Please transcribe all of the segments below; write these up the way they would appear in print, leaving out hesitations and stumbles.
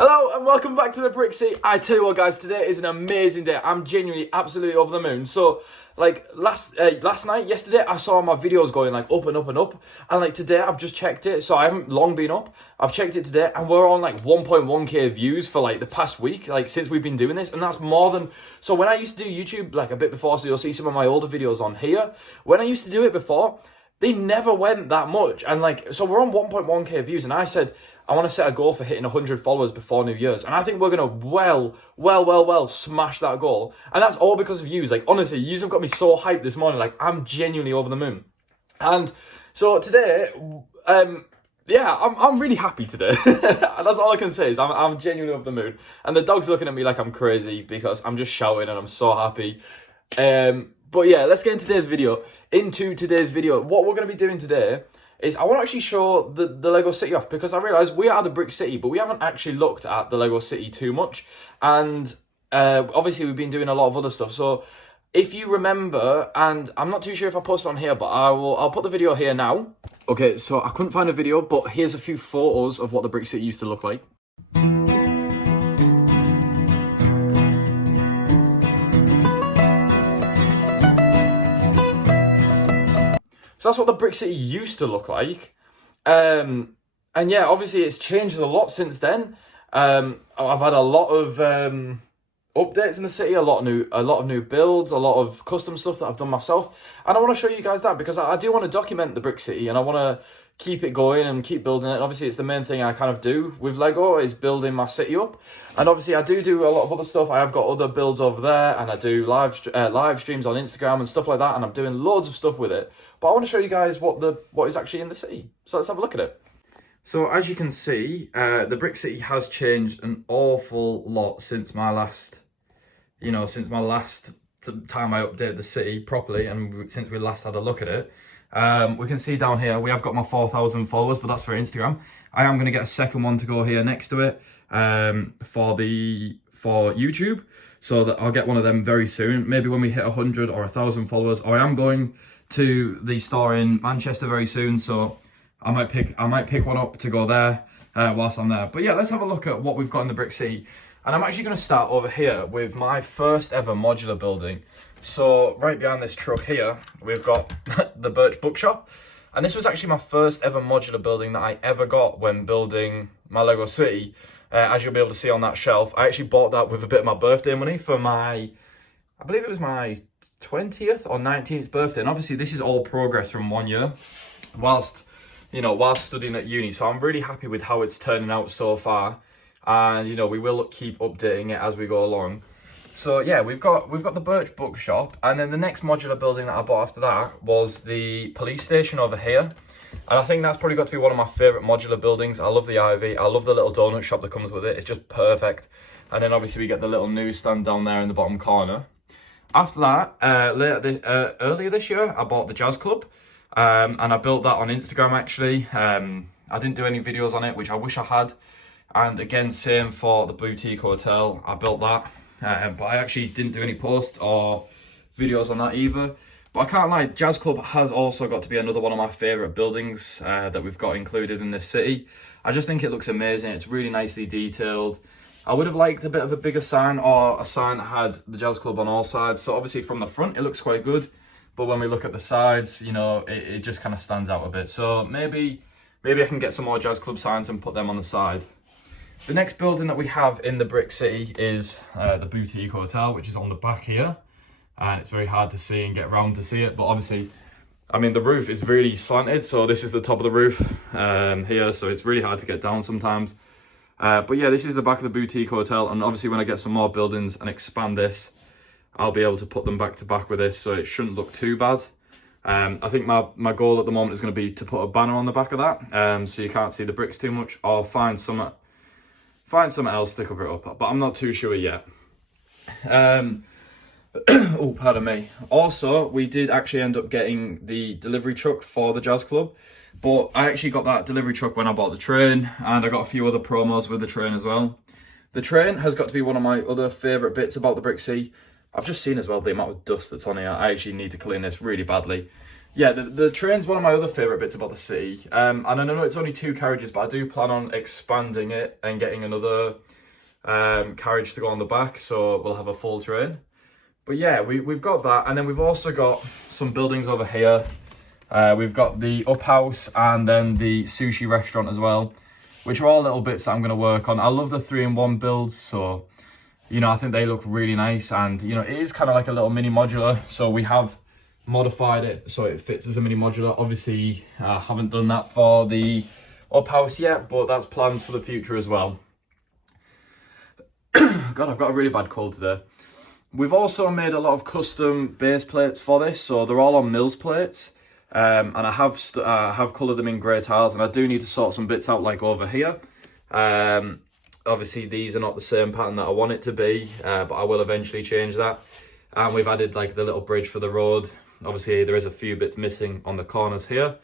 Hello and welcome back to the Brick City. I tell you what, guys, today is an amazing day. I'm genuinely absolutely over the moon. So, like last night, yesterday, I saw my videos going like up and up and up, and like today I've just checked it. So I haven't long been up. I've checked it today, and we're on like 1.1k views for like the past week, like since we've been doing this, and that's more than. So when I used to do YouTube like a bit before, so you'll see some of my older videos on here. When I used to do it before, they never went that much, and like so we're on 1.1k views, and I said I want to set a goal for hitting 100 followers before New Year's. And I think we're going to well smash that goal. And that's all because of yous. Like, honestly, yous have got me so hyped this morning. Like, I'm genuinely over the moon. And so today, I'm really happy today. That's all I can say is I'm genuinely over the moon. And the dog's looking at me like I'm crazy because I'm just shouting and I'm so happy. But yeah, let's get into today's video. What we're going to be doing today is I want to actually show the Lego City off, because I realise we are the Brick City, but we haven't actually looked at the Lego City too much. And obviously we've been doing a lot of other stuff. So if you remember, and I'm not too sure if I post it on here, but I'll put the video here now. Okay, so I couldn't find a video, but here's a few photos of what the Brick City used to look like. So that's what the Brick City used to look like. And yeah, obviously it's changed a lot since then. I've had a lot of updates in the city, a lot of new builds, a lot of custom stuff that I've done myself. And I want to show you guys that because I do want to document the Brick City, and I want to keep it going and keep building it. And obviously it's the main thing I kind of do with Lego, is building my city up. And obviously I do a lot of other stuff. I have got other builds over there, and I do live streams on Instagram and stuff like that, and I'm doing loads of stuff with it. But I want to show you guys what is actually in the city. So let's have a look at it. So as you can see, the Brick City has changed an awful lot since my last time I updated the city properly, and since we last had a look at it. We can see down here, we have got my 4,000 followers, but that's for Instagram. I am going to get a second one to go here next to it for YouTube, so that I'll get one of them very soon. Maybe when we hit 100 or 1,000 followers. Or I am going to the store in Manchester very soon, so I might pick one up to go there whilst I'm there. But yeah, let's have a look at what we've got in the Brick City. And I'm actually going to start over here with my first ever modular building. So right behind this truck here, we've got the Birch Bookshop. And this was actually my first ever modular building that I ever got when building my Lego City. As you'll be able to see on that shelf, I actually bought that with a bit of my birthday money for I believe it was my 20th or 19th birthday. And obviously this is all progress from 1 year whilst studying at uni. So I'm really happy with how it's turning out so far. And we will keep updating it as we go along. So yeah, we've got the Birch Bookshop, and then the next modular building that I bought after that was the police station over here. And I think that's probably got to be one of my favourite modular buildings. I love the ivy, I love the little donut shop that comes with it. It's just perfect. And then obviously we get the little newsstand down there in the bottom corner. After that, earlier this year, I bought the Jazz Club, and I built that on Instagram actually. I didn't do any videos on it, which I wish I had. And again, same for the Boutique Hotel. I built that, but I actually didn't do any posts or videos on that either. But I can't lie, Jazz Club has also got to be another one of my favourite buildings that we've got included in this city. I just think it looks amazing. It's really nicely detailed. I would have liked a bit of a bigger sign, or a sign that had the Jazz Club on all sides. So obviously from the front, it looks quite good. But when we look at the sides, it just kind of stands out a bit. So maybe I can get some more Jazz Club signs and put them on the side. The next building that we have in the Brick City is the Boutique Hotel, which is on the back here. And it's very hard to see and get around to see it. But obviously, the roof is really slanted. So this is the top of the roof here. So it's really hard to get down sometimes. But yeah, this is the back of the Boutique Hotel. And obviously when I get some more buildings and expand this, I'll be able to put them back to back with this. So it shouldn't look too bad. I think my goal at the moment is going to be to put a banner on the back of that. So you can't see the bricks too much, or find something else to cover it up, but I'm not too sure yet. Oh, pardon me. Also, we did actually end up getting the delivery truck for the Jazz Club, but I actually got that delivery truck when I bought the train, and I got a few other promos with the train as well. The train has got to be one of my other favourite bits about the Brick City. I've just seen as well the amount of dust that's on here. I actually need to clean this really badly. Yeah, the train's one of my other favourite bits about the city. And I know it's only 2 carriages, but I do plan on expanding it and getting another carriage to go on the back, so we'll have a full train. But yeah, we've got that, and then we've also got some buildings over here. We've got the up house and then the sushi restaurant as well, which are all little bits that I'm going to work on. I love the 3-in-1 builds, so you know, I think they look really nice, and you know, it is kind of like a little mini modular, so we have modified it so it fits as a mini modular. Obviously, I haven't done that for the up house yet, but that's plans for the future as well. God, I've got a really bad cold today. We've also made a lot of custom base plates for this, so they're all on Mills plates, and I have coloured them in grey tiles, and I do need to sort some bits out, like over here. Obviously, these are not the same pattern that I want it to be, but I will eventually change that. And we've added like the little bridge for the road. Obviously, there is a few bits missing on the corners here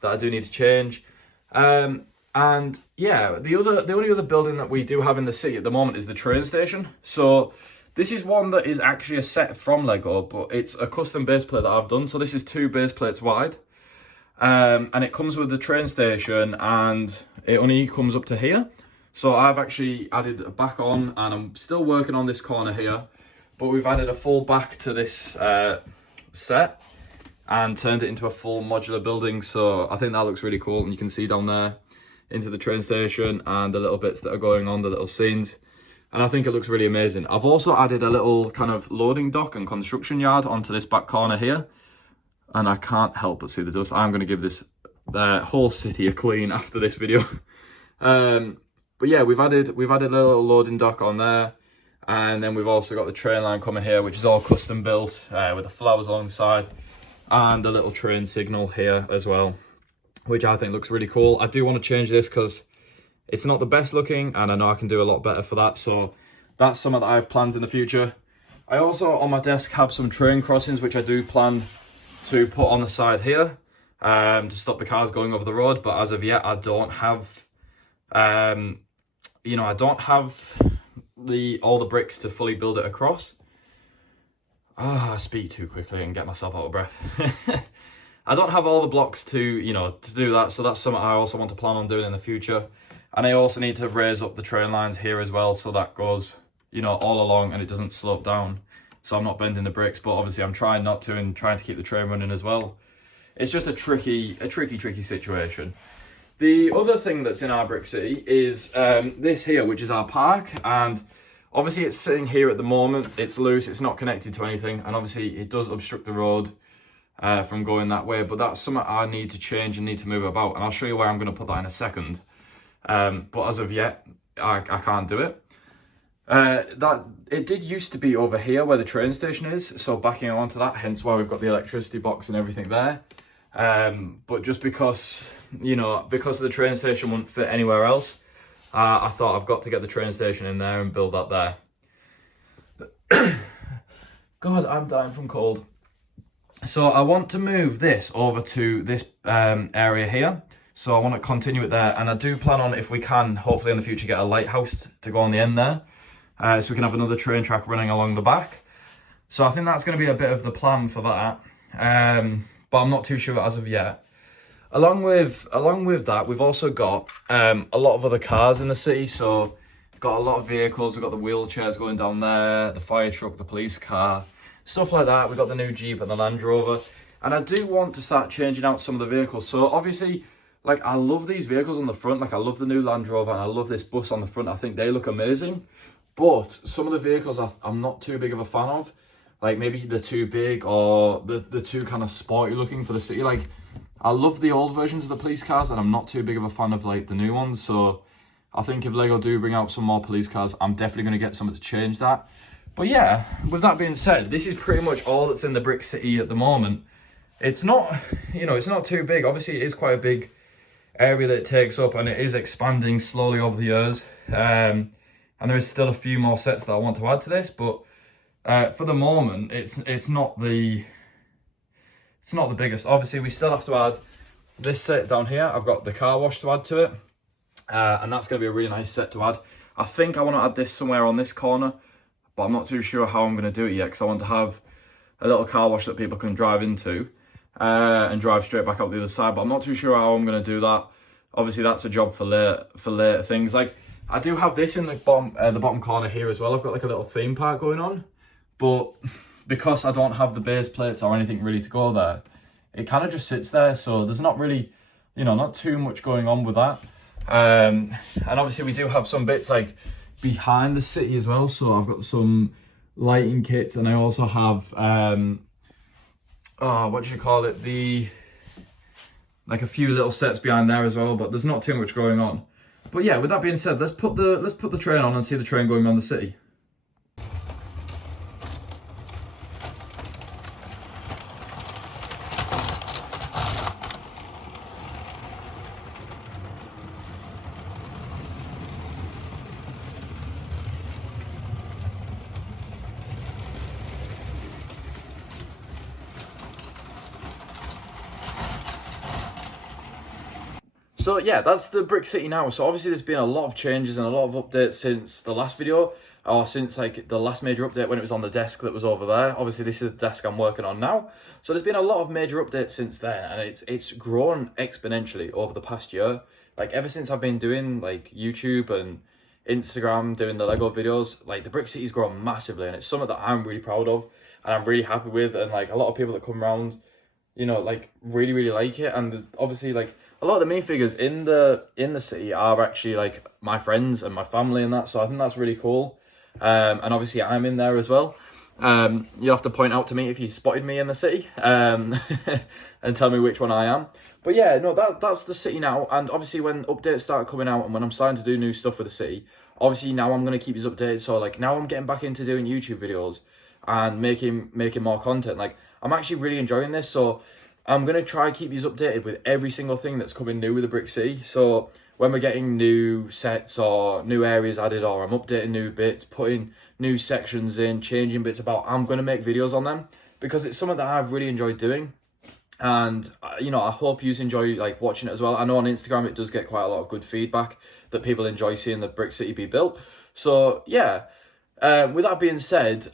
that I do need to change. And yeah, the only other building that we do have in the city at the moment is the train station. So this is one that is actually a set from Lego, but it's a custom base plate that I've done. So this is 2 base plates wide. And it comes with the train station, and it only comes up to here. So I've actually added a back on, and I'm still working on this corner here, but we've added a full back to this set and turned it into a full modular building. So I think that looks really cool, and you can see down there into the train station and the little bits that are going on, the little scenes, and I think it looks really amazing. I've also added a little kind of loading dock and construction yard onto this back corner here, and I can't help but see the dust. I'm going to give this whole city a clean after this video. But yeah, we've added a little loading dock on there, and then we've also got the train line coming here, which is all custom built with the flowers alongside, and the little train signal here as well, which I think looks really cool. I do want to change this because it's not the best looking, and I know I can do a lot better for that. So that's something that I have plans in the future. I also on my desk have some train crossings, which I do plan to put on the side here to stop the cars going over the road. But as of yet, I don't have, you know, I don't have all the bricks to fully build it across. I speak too quickly and get myself out of breath. I don't have all the blocks to, you know, to do that. So that's something I also want to plan on doing in the future. And I also need to raise up the train lines here as well, so that goes, you know, all along and it doesn't slope down. So I'm not bending the bricks, but obviously I'm trying not to, and trying to keep the train running as well. It's just a tricky situation. The other thing that's in our brick city is this here, which is our park, and obviously it's sitting here at the moment. It's loose, it's not connected to anything, and obviously it does obstruct the road from going that way, but that's something I need to change and need to move about, and I'll show you where I'm going to put that in a second. But as of yet, I can't do it. That it did used to be over here where the train station is, so backing onto that, hence why we've got the electricity box and everything there. But just because, you know, because the train station wouldn't fit anywhere else, I thought I've got to get the train station in there and build that there. God, I'm dying from cold. So I want to move this over to this area here. So I want to continue it there, and I do plan on, if we can, hopefully in the future, get a lighthouse to go on the end there. So we can have another train track running along the back. So I think that's going to be a bit of the plan for that. But I'm not too sure as of yet. Along with that, we've also got a lot of other cars in the city. So we've got a lot of vehicles. We've got the wheelchairs going down there, the fire truck, the police car, stuff like that. We've got the new Jeep and the Land Rover. And I do want to start changing out some of the vehicles. So obviously, like, I love these vehicles on the front. Like, I love the new Land Rover and I love this bus on the front. I think they look amazing. But some of the vehicles I'm not too big of a fan of. Like, maybe they're too big, or they're too kind of sporty looking for the city. Like, I love the old versions of the police cars, and I'm not too big of a fan of, like, the new ones. So I think if Lego do bring out some more police cars, I'm definitely going to get something to change that. But yeah, with that being said, this is pretty much all that's in the Brick City at the moment. It's not, you know, it's not too big. Obviously, it is quite a big area that it takes up, and it is expanding slowly over the years. And there is still a few more sets that I want to add to this, but for the moment, it's not the biggest. Obviously, we still have to add this set down here. I've got the car wash to add to it, and that's going to be a really nice set to add. I think I want to add this somewhere on this corner, but I'm not too sure how I'm going to do it yet, because I want to have a little car wash that people can drive into. and drive straight back out the other side. But I'm not too sure how I'm going to do that. Obviously, that's a job for later things. Like, I do have this in the bottom corner here as well. I've got like a little theme park going on, but because I don't have the base plates or anything ready to go there, it kind of just sits there. So there's not really, you know, not too much going on with that. And obviously we do have some bits like behind the city as well. So I've got some lighting kits, and I also have what do you call it? Like a few little sets behind there as well, but there's not too much going on. But yeah, with that being said, let's put the train on and see the train going around the city. So yeah, that's the Brick City now. So obviously there's been a lot of changes and a lot of updates since the last video, or since like the last major update when it was on the desk that was over there. Obviously this is the desk I'm working on now. So there's been a lot of major updates since then, and it's grown exponentially over the past year. Like ever since I've been doing like YouTube and Instagram, doing the Lego videos, like the Brick City's grown massively, and it's something that I'm really proud of and I'm really happy with. And like a lot of people that come around, you know, like really like it. And obviously like a lot of the minifigures in the city are actually like my friends and my family and that, so I think that's really cool. And obviously I'm in there as well. You'll have to point out to me if you spotted me in the city, and tell me which one I am. But yeah, no, that's the city now. And obviously when updates start coming out and when I'm starting to do new stuff with the city, obviously now I'm going to keep you updated. So like now I'm getting back into doing YouTube videos and making more content. Like I'm actually really enjoying this, so I'm going to try and keep you updated with every single thing that's coming new with the Brick City. So when we're getting new sets or new areas added, or I'm updating new bits, putting new sections in, changing bits about, I'm going to make videos on them because it's something that I've really enjoyed doing. And, you know, I hope you enjoy like watching it as well. I know on Instagram it does get quite a lot of good feedback that people enjoy seeing the Brick City be built. So yeah, with that being said,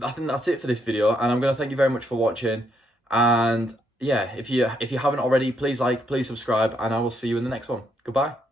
I think that's it for this video, and I'm going to thank you very much for watching. And yeah, if you haven't already, please like, please subscribe, and I will see you in the next one. Goodbye.